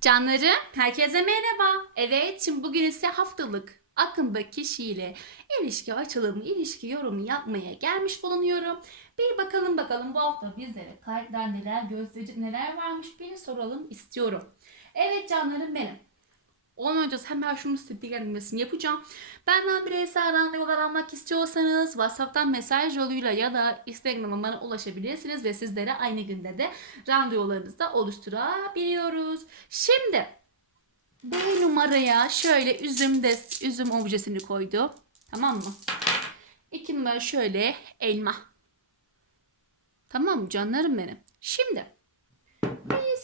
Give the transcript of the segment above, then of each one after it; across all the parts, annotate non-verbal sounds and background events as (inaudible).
Canlarım, herkese merhaba. Evet, şimdi bugün ise haftalık aklımdaki kişiyle ilişki açılımı, ilişki yorumu yapmaya gelmiş bulunuyorum. Bir bakalım bakalım bu hafta bizlere kartlar neler gösterecek, neler varmış bir soralım istiyorum. Evet canlarım benim. Önce hemen şunu size bilgilendirmesini yapacağım. Benden bireysel randevular almak istiyorsanız WhatsApp'tan mesaj yoluyla ya da Instagram'dan bana ulaşabilirsiniz ve sizlere aynı günde de randevularınızı da oluşturabiliyoruz. Şimdi B numaraya şöyle üzüm de üzüm objesini koydu. Tamam mı? İki numara şöyle elma. Tamam mı canlarım benim? Şimdi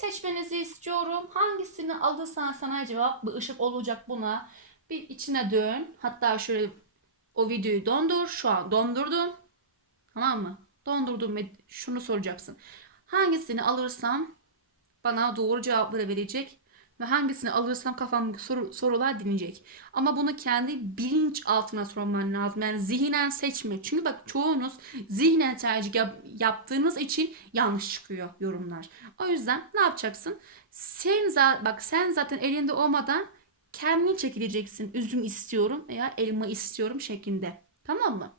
seçmenizi istiyorum. Hangisini alırsan sana cevap bir ışık olacak buna. Bir içine dön. Hatta şöyle o videoyu dondur. Şu an dondurdum. Tamam mı? Dondurdum ve şunu soracaksın. Hangisini alırsam bana doğru cevapları verecek ve hangisini alırsam kafamdaki soru, sorular dinleyecek. Ama bunu kendi bilinç altına sorman lazım. Yani zihnen seçme. Çünkü bak çoğunuz zihnen tercih yap- yaptığınız için yanlış çıkıyor yorumlar. O yüzden ne yapacaksın? Sen bak sen zaten elinde olmadan kendin çekileceksin. Üzüm istiyorum veya elma istiyorum şeklinde. Tamam mı?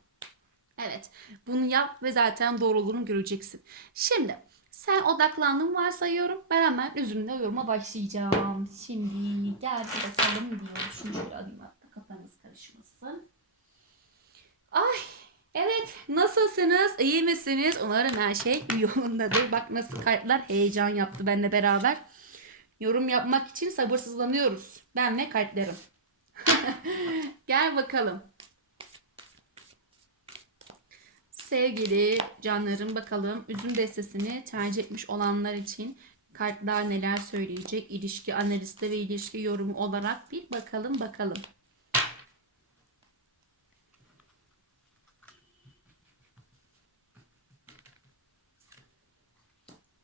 Evet. Bunu yap ve zaten doğruluğunu göreceksin. Şimdi sen odaklandın varsayıyorum. Ben hemen üzümle yoruma başlayacağım. Şimdi gel bir bakalım diyor. Şunu şöyle alayım hatta kafanız karışmasın. Ay evet nasılsınız? İyi misiniz? Umarım her şey yolundadır. Bak nasıl kartlar heyecan yaptı benimle beraber. Yorum yapmak için sabırsızlanıyoruz. Ben ve kartlarım. (laughs) gel bakalım. Sevgili canlarım bakalım üzüm destesini tercih etmiş olanlar için kartlar neler söyleyecek ilişki analisti ve ilişki yorumu olarak bir bakalım bakalım.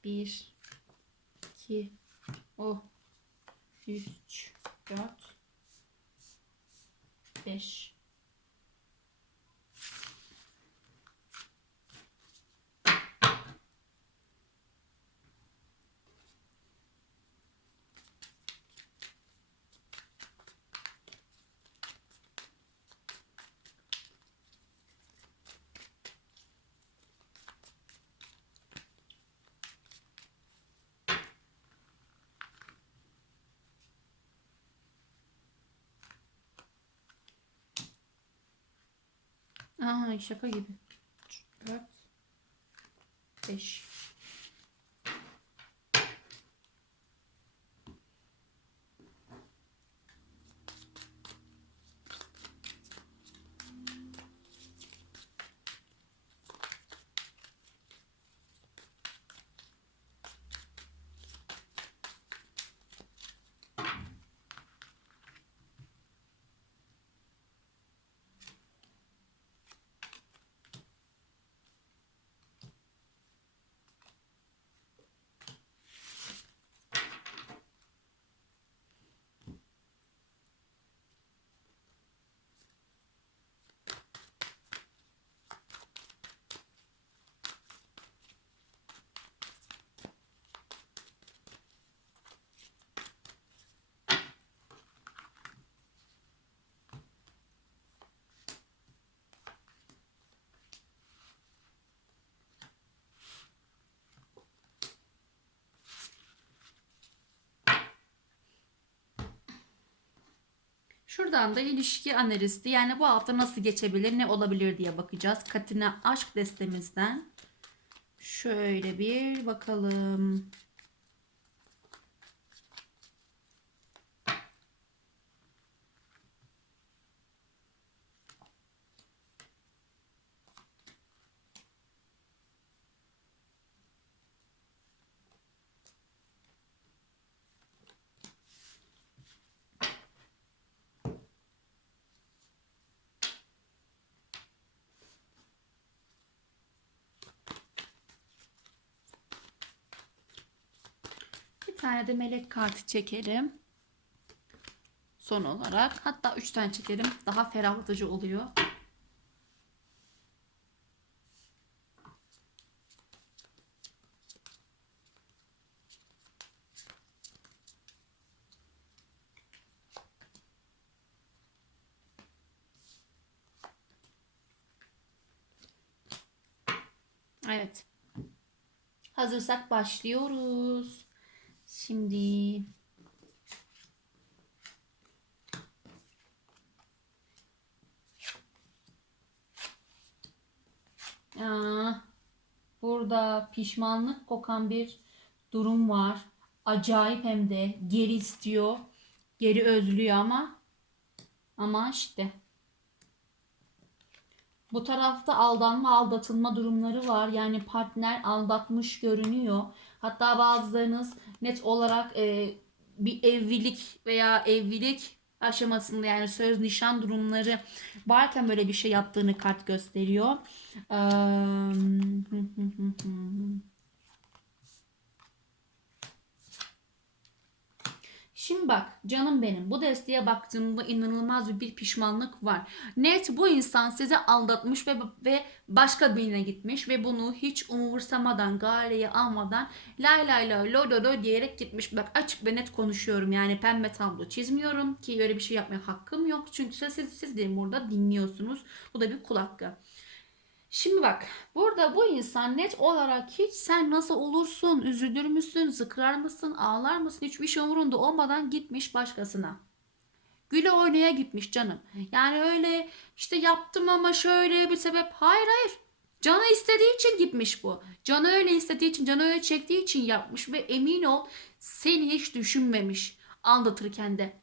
Bir, iki, o, üç, dört, beş. Aa şaka gibi. 4 5 Şuradan da ilişki analisti yani bu hafta nasıl geçebilir ne olabilir diye bakacağız. Katina aşk destemizden. Şöyle bir bakalım. tane de melek kartı çekelim. Son olarak. Hatta 3 tane çekelim. Daha ferahlatıcı oluyor. Evet. Hazırsak başlıyoruz. Şimdi Aa, burada pişmanlık kokan bir durum var. Acayip hem de geri istiyor. Geri özlüyor ama ama işte bu tarafta aldanma, aldatılma durumları var. Yani partner aldatmış görünüyor. Hatta bazılarınız net olarak e, bir evlilik veya evlilik aşamasında yani söz nişan durumları varken böyle bir şey yaptığını kart gösteriyor. Eee, Şimdi bak canım benim bu desteğe baktığımda inanılmaz bir, pişmanlık var. Net bu insan sizi aldatmış ve ve başka birine gitmiş ve bunu hiç umursamadan, galeye almadan lay lay lay lo lo lo diyerek gitmiş. Bak açık ve net konuşuyorum yani pembe tablo çizmiyorum ki öyle bir şey yapmaya hakkım yok. Çünkü siz, siz, siz de burada dinliyorsunuz. Bu da bir kul hakkı. Şimdi bak burada bu insan net olarak hiç sen nasıl olursun, üzülür müsün, zıkrar mısın, ağlar mısın hiçbir şey umurunda olmadan gitmiş başkasına. Güle oynaya gitmiş canım. Yani öyle işte yaptım ama şöyle bir sebep. Hayır hayır. Canı istediği için gitmiş bu. Canı öyle istediği için, canı öyle çektiği için yapmış ve emin ol seni hiç düşünmemiş anlatırken de.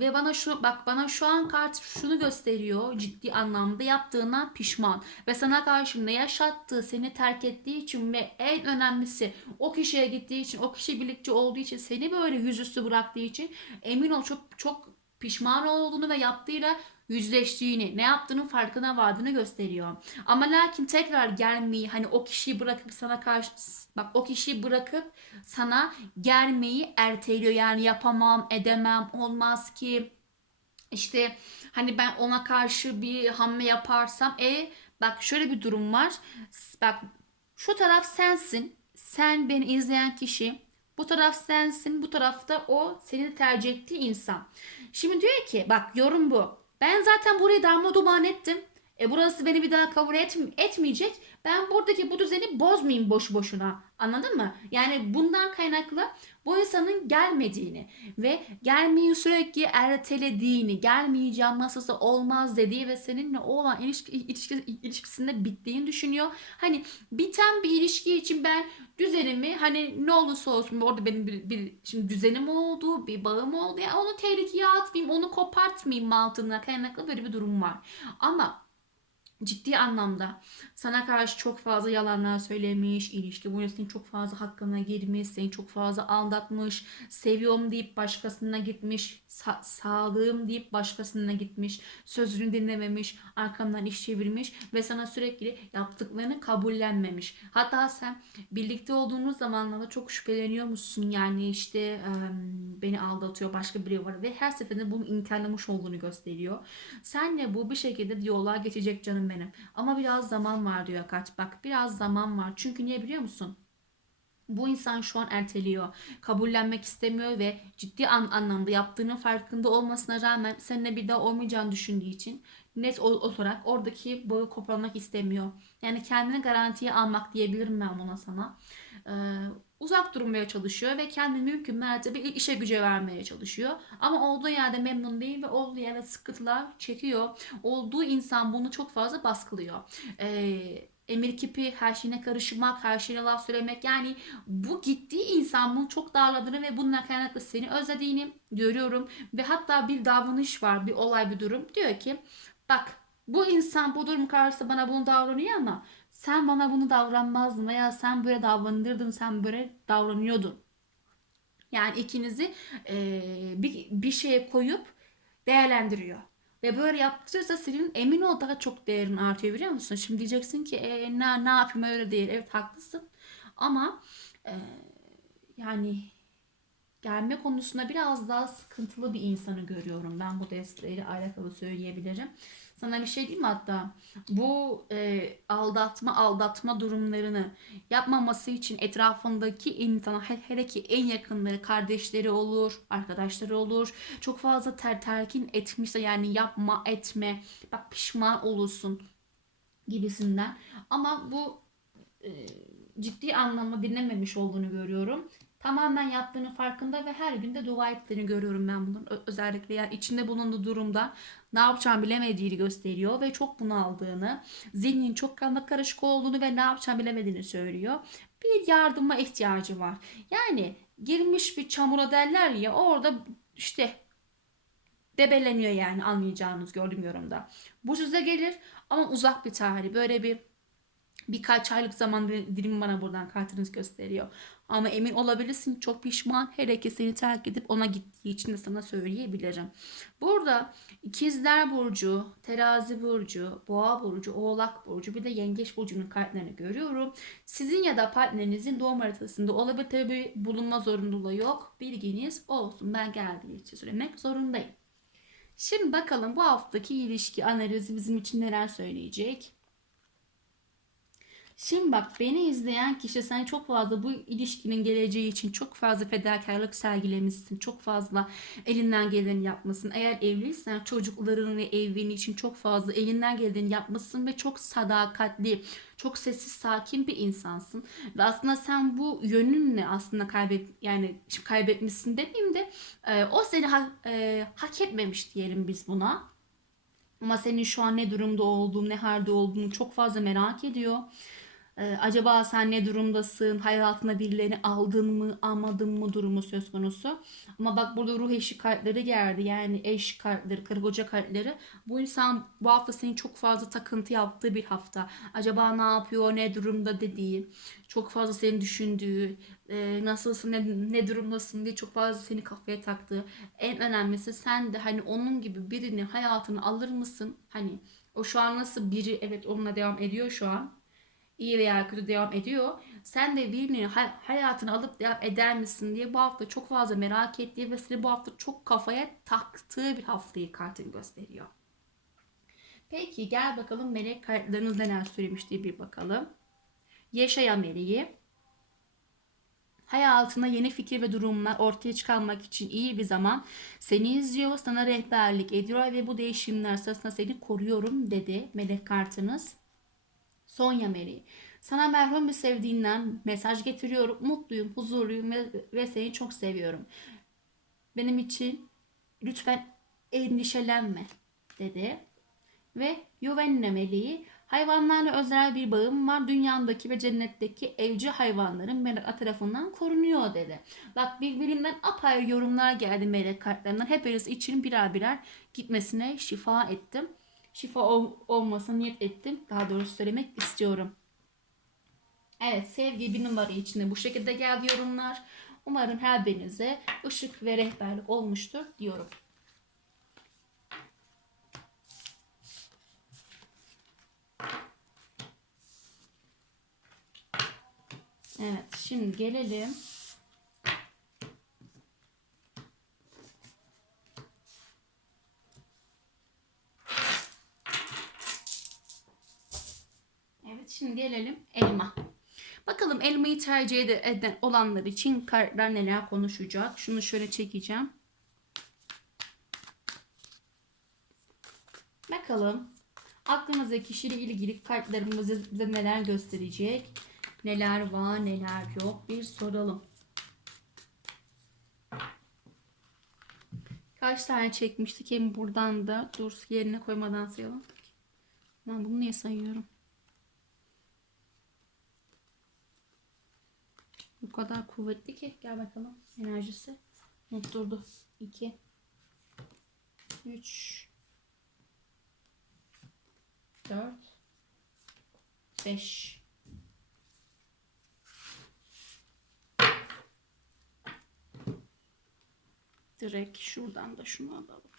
Ve bana şu bak bana şu an kart şunu gösteriyor ciddi anlamda yaptığına pişman. Ve sana karşı ne yaşattığı seni terk ettiği için ve en önemlisi o kişiye gittiği için o kişi birlikte olduğu için seni böyle yüzüstü bıraktığı için emin ol çok çok pişman olduğunu ve yaptığıyla yüzleştiğini, ne yaptığının farkına vardığını gösteriyor. Ama lakin tekrar gelmeyi hani o kişiyi bırakıp sana karşı bak o kişiyi bırakıp sana gelmeyi erteliyor. Yani yapamam, edemem, olmaz ki işte hani ben ona karşı bir hamle yaparsam e bak şöyle bir durum var. Bak şu taraf sensin. Sen beni izleyen kişi. Bu taraf sensin. Bu tarafta o seni tercih ettiği insan. Şimdi diyor ki bak yorum bu. Ben zaten burayı darma duman ettim. E burası beni bir daha kabul et, etmeyecek. Ben buradaki bu düzeni bozmayayım boş boşuna. Anladın mı? Yani bundan kaynaklı bu insanın gelmediğini ve gelmeyi sürekli ertelediğini, gelmeyeceğim nasılsa olmaz dediği ve seninle olan ilişki, ilişki, ilişkisinde bittiğini düşünüyor. Hani biten bir ilişki için ben düzenimi hani ne olursa olsun orada benim bir, bir şimdi düzenim oldu, bir bağım oldu. Yani onu tehlikeye atmayayım, onu kopartmayayım mantığına kaynaklı böyle bir durum var. Ama ciddi anlamda sana karşı çok fazla yalanlar söylemiş, ilişki boyunca senin çok fazla hakkına girmiş, seni çok fazla aldatmış, seviyorum deyip başkasına gitmiş, sa- sağlığım deyip başkasına gitmiş, sözünü dinlememiş, arkamdan iş çevirmiş ve sana sürekli yaptıklarını kabullenmemiş. Hatta sen birlikte olduğunuz zamanlarda çok şüpheleniyormuşsun yani işte e, beni aldatıyor başka biri var ve her seferinde bunu internlemiş olduğunu gösteriyor. Senle bu bir şekilde diyaloğa geçecek canım benim. Ama biraz zaman var diyor kaç bak biraz zaman var. Çünkü niye biliyor musun? Bu insan şu an erteliyor. Kabullenmek istemiyor ve ciddi an anlamda yaptığının farkında olmasına rağmen seninle bir daha olmayacağını düşündüğü için net olarak oradaki bağı koparmak istemiyor. Yani kendini garantiye almak diyebilirim ben buna sana. Ee, uzak durmaya çalışıyor ve kendini mümkün mertebe işe güce vermeye çalışıyor. Ama olduğu yerde memnun değil ve olduğu yerde sıkıntılar çekiyor. Olduğu insan bunu çok fazla baskılıyor. Ee, emir kipi, her şeyine karışmak, her şeyine laf söylemek. Yani bu gittiği insan bunu çok darladığını ve bununla kaynaklı seni özlediğini görüyorum. Ve hatta bir davranış var, bir olay, bir durum. Diyor ki bak bu insan bu durum karşısında bana bunu davranıyor ama sen bana bunu davranmazdın veya sen böyle davranırdın, sen böyle davranıyordun. Yani ikinizi e, bir, bir şeye koyup değerlendiriyor. Ve böyle yaptırırsa senin emin ol daha çok değerin artıyor biliyor musun? Şimdi diyeceksin ki e, ne, ne yapayım öyle değil. Evet haklısın. Ama e, yani gelme konusunda biraz daha sıkıntılı bir insanı görüyorum. Ben bu desteğiyle alakalı söyleyebilirim. Sana bir şey diyeyim mi hatta? Bu e, aldatma aldatma durumlarını yapmaması için etrafındaki insana hele ki en yakınları kardeşleri olur, arkadaşları olur. Çok fazla ter terkin etmişse yani yapma etme. Bak pişman olursun gibisinden. Ama bu e, ciddi anlamda dinlememiş olduğunu görüyorum. Tamamen yaptığının farkında ve her gün de dua ettiğini görüyorum ben bunun. Özellikle yani içinde bulunduğu durumda ne yapacağını bilemediğini gösteriyor ve çok bunaldığını, zihnin çok karma karışık olduğunu ve ne yapacağını bilemediğini söylüyor. Bir yardıma ihtiyacı var. Yani girmiş bir çamura derler ya orada işte debeleniyor yani anlayacağınız gördüğüm yorumda. Bu size gelir ama uzak bir tarih. Böyle bir birkaç aylık zaman dilimi bana buradan kartınız gösteriyor. Ama emin olabilirsin çok pişman. Hele ki seni terk edip ona gittiği için de sana söyleyebilirim. Burada ikizler burcu, terazi burcu, boğa burcu, oğlak burcu bir de yengeç burcunun kartlarını görüyorum. Sizin ya da partnerinizin doğum haritasında olabilir tabi bulunma zorunluluğu yok. Bilginiz olsun. Ben geldiği için söylemek zorundayım. Şimdi bakalım bu haftaki ilişki analizi bizim için neler söyleyecek. Şimdi bak beni izleyen kişi sen çok fazla bu ilişkinin geleceği için çok fazla fedakarlık sergilemişsin. Çok fazla elinden geleni yapmasın. Eğer evliysen çocukların ve evliliğin için çok fazla elinden geleni yapmasın ve çok sadakatli, çok sessiz, sakin bir insansın. Ve aslında sen bu yönünle aslında kaybet yani kaybetmişsin demeyeyim de e, o seni ha, e, hak etmemiş diyelim biz buna. Ama senin şu an ne durumda olduğunu, ne halde olduğunu çok fazla merak ediyor. Ee, acaba sen ne durumdasın? Hayatına birilerini aldın mı, almadın mı durumu söz konusu. Ama bak burada ruh eşi kartları geldi. Yani eş kartları, karı koca kartları. Bu insan bu hafta senin çok fazla takıntı yaptığı bir hafta. Acaba ne yapıyor, ne durumda dediği. Çok fazla seni düşündüğü, e, nasılsın, ne, ne durumdasın diye çok fazla seni kafaya taktığı. En önemlisi sen de hani onun gibi birini hayatını alır mısın? Hani o şu an nasıl biri evet onunla devam ediyor şu an iyi veya kötü devam ediyor. Sen de birini hayatını alıp devam eder misin diye bu hafta çok fazla merak ettiği ve seni bu hafta çok kafaya taktığı bir haftayı kartın gösteriyor. Peki gel bakalım melek kartlarınız neler söylemiş diye bir bakalım. Yaşayan meleği hayatına yeni fikir ve durumlar ortaya çıkarmak için iyi bir zaman seni izliyor, sana rehberlik ediyor ve bu değişimler sırasında seni koruyorum dedi melek kartınız. Sonya Mary. Sana merhum bir sevdiğinden mesaj getiriyorum. Mutluyum, huzurluyum ve, ve seni çok seviyorum. Benim için lütfen endişelenme dedi. Ve Yuvenna meleği hayvanlarla özel bir bağım var. Dünyadaki ve cennetteki evcil hayvanların melek tarafından korunuyor dedi. Bak birbirinden apayrı yorumlar geldi melek kartlarından. Hepiniz için birer birer gitmesine şifa ettim şifa ol, olmasına niyet ettim. Daha doğrusu söylemek istiyorum. Evet sevgi bir numara içinde bu şekilde geldi yorumlar. Umarım her birinize ışık ve rehberlik olmuştur diyorum. Evet şimdi gelelim Şimdi gelelim elma. Bakalım elmayı tercih eden olanlar için kartlar neler konuşacak. Şunu şöyle çekeceğim. Bakalım aklınızdaki kişiyle ilgili kartlarımız bize neler gösterecek. Neler var neler yok bir soralım. Kaç tane çekmiştik hem buradan da dur yerine koymadan sayalım. Ben bunu niye sayıyorum? Bu kadar kuvvetli ki. Gel bakalım. Enerjisi. Unutturdu. 2 3 4 5 Direkt şuradan da şunu alalım.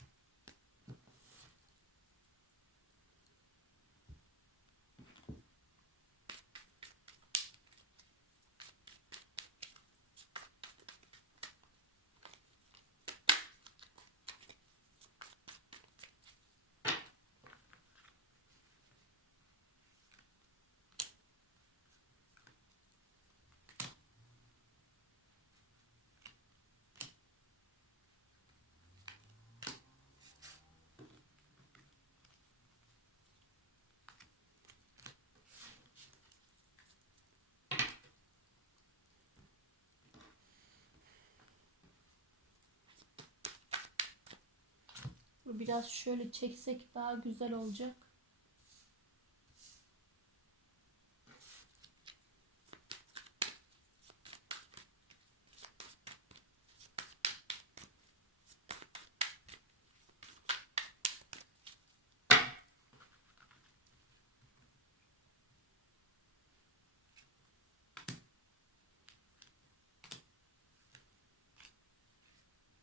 Biraz şöyle çeksek daha güzel olacak.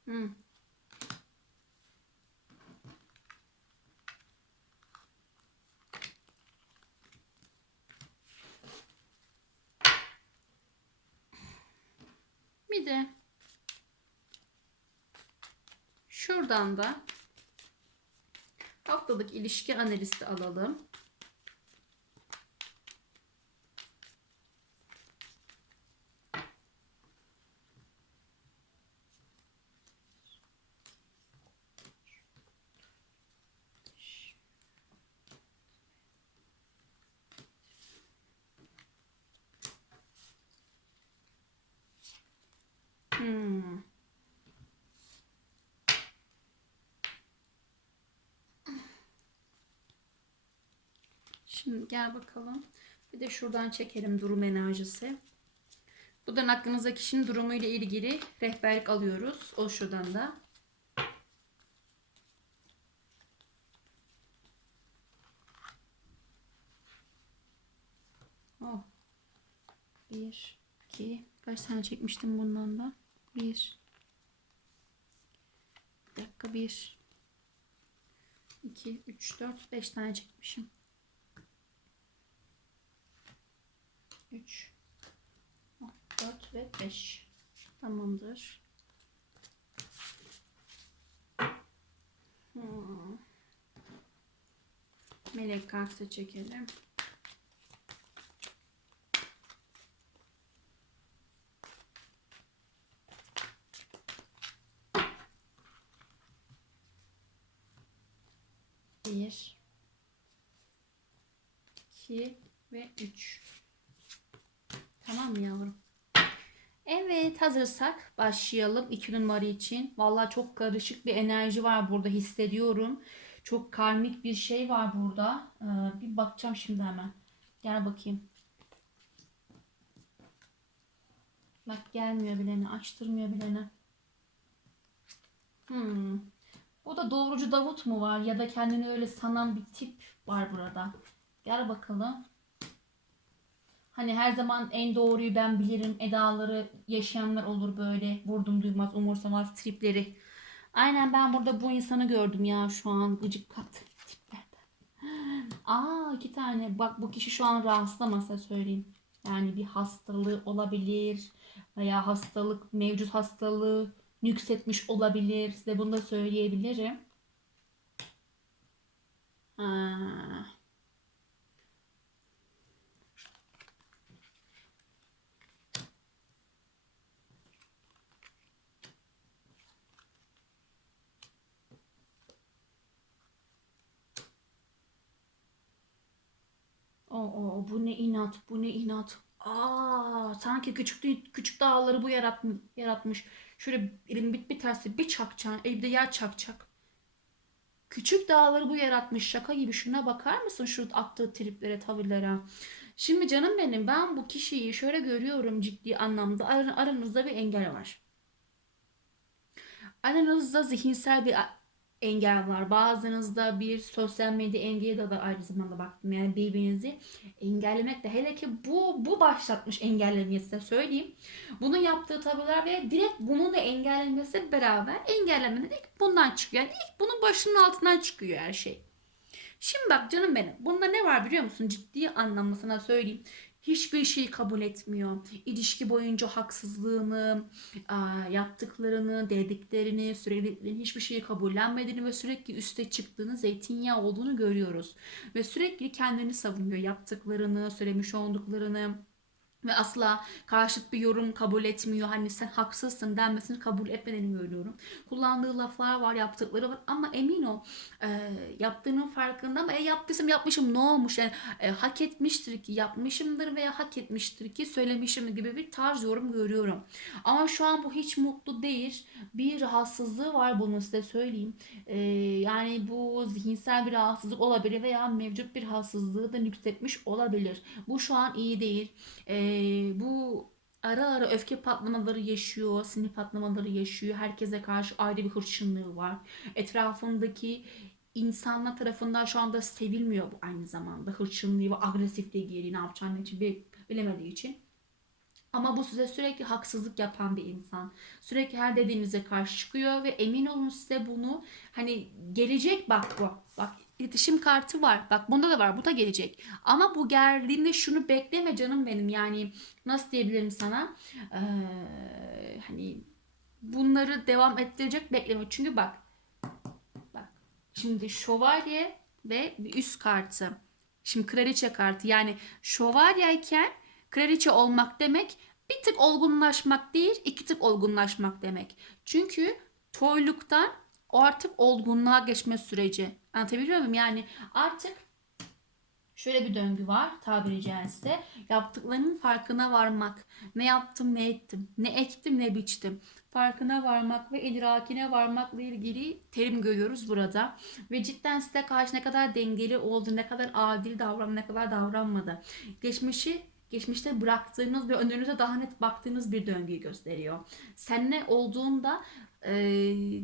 Hmm. De şuradan da haftalık ilişki analizi alalım. Hmm. Şimdi gel bakalım. Bir de şuradan çekelim durum enerjisi. Buradan aklınızdaki kişinin durumuyla ilgili rehberlik alıyoruz. O şuradan da. Oh. Bir, iki, kaç tane çekmiştim bundan da? Bir. Bir dakika bir. iki, üç, dört, beş tane çekmişim. Üç. Dört ve beş. Tamamdır. Hmm. Melek kartı çekelim. Bir, iki ve üç. Tamam mı yavrum? Evet hazırsak başlayalım iki numara için. Vallahi çok karışık bir enerji var burada hissediyorum. Çok karmik bir şey var burada. Ee, bir bakacağım şimdi hemen. Gel bakayım. Bak gelmiyor bilene, açtırmıyor bilene. Hmm. Bu da doğrucu Davut mu var ya da kendini öyle sanan bir tip var burada. Gel bakalım. Hani her zaman en doğruyu ben bilirim edaları yaşayanlar olur böyle vurdum duymaz umursamaz tripleri. Aynen ben burada bu insanı gördüm ya şu an gıcık kat tiplerden. (gasps) Aa iki tane bak bu kişi şu an rahatsızlamasa söyleyeyim. Yani bir hastalığı olabilir veya hastalık mevcut hastalığı nüksetmiş olabilir. Size bunu da söyleyebilirim. Ha. O, o, bu ne inat, bu ne inat. Aa, sanki küçük küçük dağları bu yaratmış, yaratmış. Şöyle elin bit bir tersi bir çakacağım. Elde yer çakacak. Küçük dağları bu yaratmış. Şaka gibi. Şuna bakar mısın şu attığı triplere, tavırlara? Şimdi canım benim ben bu kişiyi şöyle görüyorum ciddi anlamda. Ar aranızda bir engel var. Aranızda zihinsel bir engel var. Bazınızda bir sosyal medya engeli de var aynı zamanda baktım. Yani birbirinizi engellemek de hele ki bu bu başlatmış engellemeyi size söyleyeyim. Bunu yaptığı tavırlar ve direkt bunun da engellenmesi beraber engellemenin ilk bundan çıkıyor. Yani ilk bunun başının altından çıkıyor her şey. Şimdi bak canım benim. Bunda ne var biliyor musun? Ciddi anlamda sana söyleyeyim hiçbir şeyi kabul etmiyor. İlişki boyunca haksızlığını, yaptıklarını, dediklerini, söylediklerini hiçbir şeyi kabullenmediğini ve sürekli üste çıktığını, zeytinyağı olduğunu görüyoruz. Ve sürekli kendini savunuyor. Yaptıklarını, söylemiş olduklarını, ve asla karşıt bir yorum kabul etmiyor. Hani sen haksızsın denmesini kabul etmediğini görüyorum. Kullandığı laflar var, yaptıkları var ama emin ol e, yaptığının farkında ama e, yaptıysam yapmışım ne olmuş yani e, hak etmiştir ki yapmışımdır veya hak etmiştir ki söylemişim gibi bir tarz yorum görüyorum. Ama şu an bu hiç mutlu değil. Bir rahatsızlığı var bunu size söyleyeyim. E, yani bu zihinsel bir rahatsızlık olabilir veya mevcut bir rahatsızlığı da nüksetmiş olabilir. Bu şu an iyi değil. E, bu ara ara öfke patlamaları yaşıyor, sinir patlamaları yaşıyor. Herkese karşı ayrı bir hırçınlığı var. Etrafındaki insanlar tarafından şu anda sevilmiyor bu aynı zamanda. Hırçınlığı ve agresifliği geliyor ne yapacağını için bi- bilemediği için. Ama bu size sürekli haksızlık yapan bir insan. Sürekli her dediğinize karşı çıkıyor ve emin olun size bunu hani gelecek bak bu. Bak iletişim kartı var. Bak bunda da var. Bu da gelecek. Ama bu geldiğinde şunu bekleme canım benim. Yani nasıl diyebilirim sana? Ee, hani bunları devam ettirecek bekleme. Çünkü bak bak şimdi şövalye ve üst kartı. Şimdi kraliçe kartı. Yani şövalyeyken kraliçe olmak demek bir tık olgunlaşmak değil, iki tık olgunlaşmak demek. Çünkü toyluktan artık olgunluğa geçme süreci. Anlatabiliyor muyum? Yani artık şöyle bir döngü var tabiri caizse. Yaptıklarının farkına varmak. Ne yaptım ne ettim. Ne ektim ne biçtim. Farkına varmak ve idrakine varmakla ilgili terim görüyoruz burada. Ve cidden size karşı ne kadar dengeli oldu, ne kadar adil davrandı, ne kadar davranmadı. Geçmişi geçmişte bıraktığınız ve önünüze daha net baktığınız bir döngüyü gösteriyor. Sen ne olduğunda e,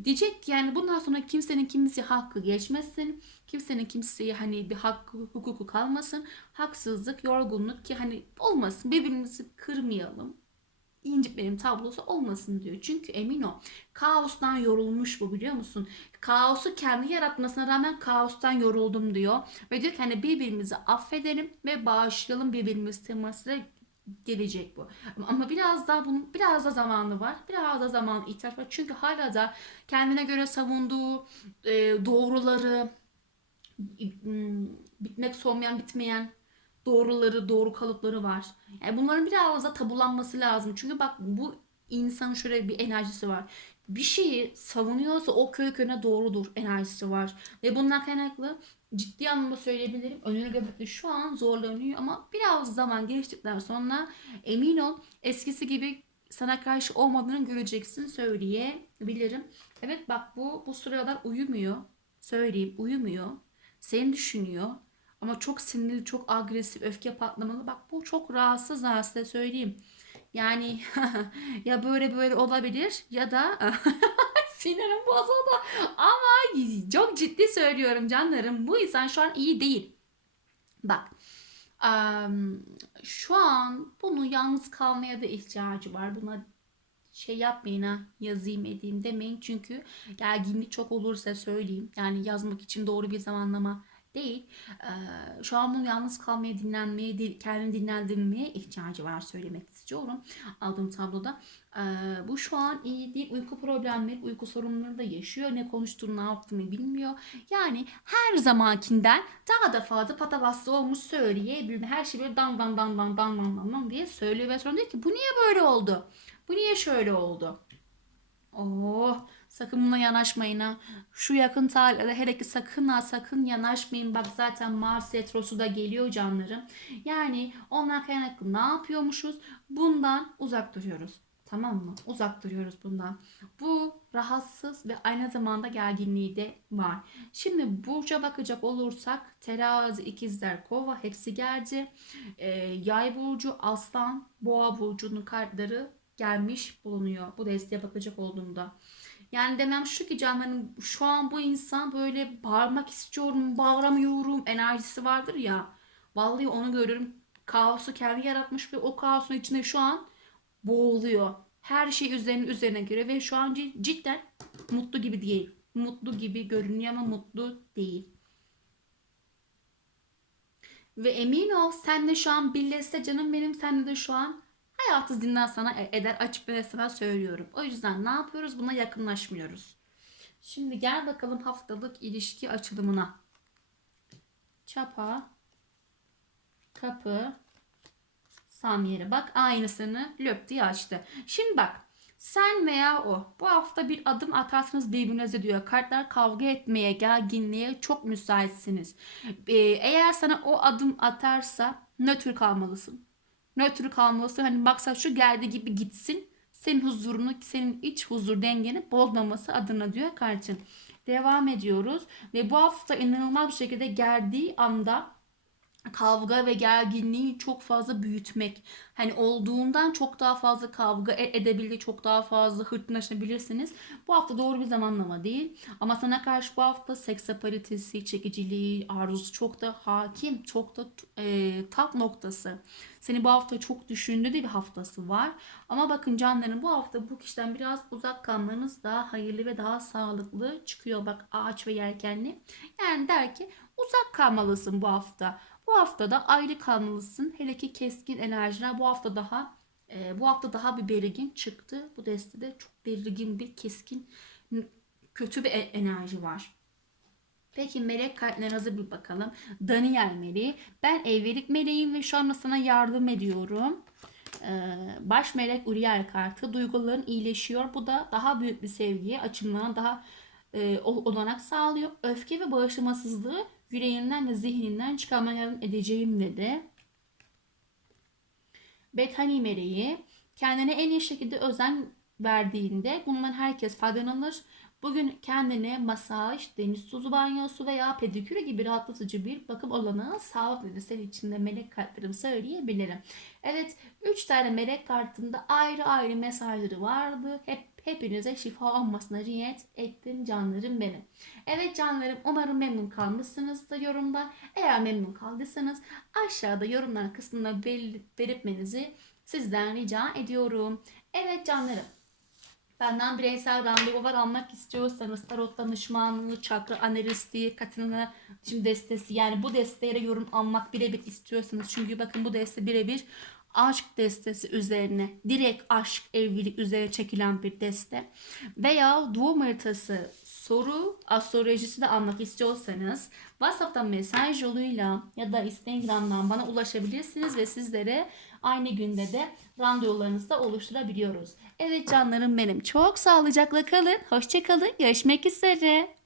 diyecek ki yani bundan sonra kimsenin kimseye hakkı geçmesin. Kimsenin kimseye hani bir hakkı hukuku kalmasın. Haksızlık, yorgunluk ki hani olmasın. Birbirimizi kırmayalım. incitmenin tablosu olmasın diyor. Çünkü emin ol kaostan yorulmuş bu biliyor musun? Kaosu kendi yaratmasına rağmen kaostan yoruldum diyor. Ve diyor ki hani birbirimizi affedelim ve bağışlayalım birbirimiz temasıyla gelecek bu. Ama biraz daha bunun biraz da zamanı var. Biraz da zaman ihtiyaç var. Çünkü hala da kendine göre savunduğu e, doğruları bitmek sonmayan bitmeyen doğruları, doğru kalıpları var. Yani bunların biraz da tabulanması lazım. Çünkü bak bu insanın şöyle bir enerjisi var. Bir şeyi savunuyorsa o köy köyüne doğrudur enerjisi var. Ve bundan kaynaklı ciddi anlamda söyleyebilirim. Önünü göbekli şu an zorlanıyor ama biraz zaman geçtikten sonra emin ol eskisi gibi sana karşı olmadığını göreceksin söyleyebilirim. Evet bak bu bu sıralar uyumuyor. Söyleyeyim uyumuyor. Seni düşünüyor. Ama çok sinirli, çok agresif, öfke patlamalı. Bak bu çok rahatsız ha size söyleyeyim. Yani (laughs) ya böyle böyle olabilir ya da (laughs) sinirim bozuldu. Ama çok ciddi söylüyorum canlarım. Bu insan şu an iyi değil. Bak em, şu an bunu yalnız kalmaya da ihtiyacı var. Buna şey yapmayın ha yazayım edeyim demeyin. Çünkü gerginlik çok olursa söyleyeyim. Yani yazmak için doğru bir zamanlama değil. Ee, şu an bunun yalnız kalmaya, dinlenmeye, kendini dinlendirmeye ihtiyacı var söylemek istiyorum aldığım tabloda. Ee, bu şu an iyi değil. Uyku problemleri, uyku sorunları da yaşıyor. Ne konuştuğunu, ne yaptığını bilmiyor. Yani her zamankinden daha da fazla patabaslı olmuş söyleyebilirim. Her şey böyle dan dan dan dan dan dan dan diye söylüyor ve sonra diyor ki bu niye böyle oldu? Bu niye şöyle oldu? Oh sakın buna yanaşmayın ha. Şu yakın tarihlerde hele ki sakın ha sakın yanaşmayın. Bak zaten Mars retrosu da geliyor canlarım. Yani ondan kaynaklı ne yapıyormuşuz? Bundan uzak duruyoruz. Tamam mı? Uzak duruyoruz bundan. Bu rahatsız ve aynı zamanda gerginliği de var. Şimdi burca bakacak olursak terazi, ikizler, kova hepsi geldi. Ee, yay burcu, aslan, boğa burcunun kartları gelmiş bulunuyor. Bu desteğe bakacak olduğumda. Yani demem şu ki canlarım şu an bu insan böyle bağırmak istiyorum, bağıramıyorum enerjisi vardır ya. Vallahi onu görüyorum. Kaosu kendi yaratmış ve o kaosun içinde şu an boğuluyor. Her şey üzerine üzerine göre ve şu an cid- cidden mutlu gibi değil. Mutlu gibi görünüyor ama mutlu değil. Ve emin ol sen de şu an birleşse canım benim sen de şu an hayatı zindan sana e- eder açıp ve sana söylüyorum. O yüzden ne yapıyoruz? Buna yakınlaşmıyoruz. Şimdi gel bakalım haftalık ilişki açılımına. Çapa, kapı, Samyer'e bak aynısını löp diye açtı. Şimdi bak sen veya o bu hafta bir adım atarsınız birbirinize diyor. Kartlar kavga etmeye, gerginliğe çok müsaitsiniz. Ee, eğer sana o adım atarsa nötr kalmalısın. Nötr kalmalısın. Hani baksa şu geldi gibi gitsin. Senin huzurunu, senin iç huzur dengeni bozmaması adına diyor kartın. Devam ediyoruz. Ve bu hafta inanılmaz bir şekilde geldiği anda kavga ve gerginliği çok fazla büyütmek. Hani olduğundan çok daha fazla kavga e- edebilir, çok daha fazla hırtınlaşabilirsiniz. Bu hafta doğru bir zamanlama değil. Ama sana karşı bu hafta seks apalitesi, çekiciliği, arzusu çok da hakim, çok da e, tap noktası. Seni bu hafta çok düşündüğü bir haftası var. Ama bakın canlarım bu hafta bu kişiden biraz uzak kalmanız daha hayırlı ve daha sağlıklı çıkıyor. Bak ağaç ve yelkenli. Yani der ki uzak kalmalısın bu hafta. Bu hafta da ayrı kalmalısın. Hele ki keskin enerjiler bu hafta daha e, bu hafta daha bir belirgin çıktı. Bu destede çok belirgin bir keskin kötü bir e- enerji var. Peki melek kartlarınıza bir bakalım. Daniel meleği. Ben evlilik meleğim ve şu anda sana yardım ediyorum. Ee, baş melek Uriel kartı. Duyguların iyileşiyor. Bu da daha büyük bir sevgiye açılmana daha e, ol- olanak sağlıyor. Öfke ve bağışlamasızlığı yüreğinden ve zihninden çıkarmaya yardım edeceğim dedi. Bethany meleği kendine en iyi şekilde özen verdiğinde bundan herkes faydalanır. Bugün kendine masaj, deniz tuzu banyosu veya pedikür gibi rahatlatıcı bir bakım olanağı sağlıklı senin için de melek kartlarım söyleyebilirim. Evet 3 tane melek kartında ayrı ayrı mesajları vardı. Hep hepinize şifa olmasına niyet ettim canlarım benim. Evet canlarım umarım memnun kalmışsınızdır yorumdan. Eğer memnun kaldıysanız aşağıda yorumlar kısmına belirtmenizi sizden rica ediyorum. Evet canlarım. Benden bireysel randevular almak istiyorsanız tarot danışmanlığı, çakra analisti, katılımı, şimdi destesi yani bu desteğe yorum almak birebir istiyorsanız çünkü bakın bu deste birebir aşk destesi üzerine direkt aşk evlilik üzerine çekilen bir deste veya doğum haritası soru astrolojisi de almak istiyorsanız WhatsApp'tan mesaj yoluyla ya da Instagram'dan bana ulaşabilirsiniz ve sizlere aynı günde de randevularınızı da oluşturabiliyoruz. Evet canlarım benim çok sağlıcakla kalın. Hoşçakalın. Görüşmek üzere.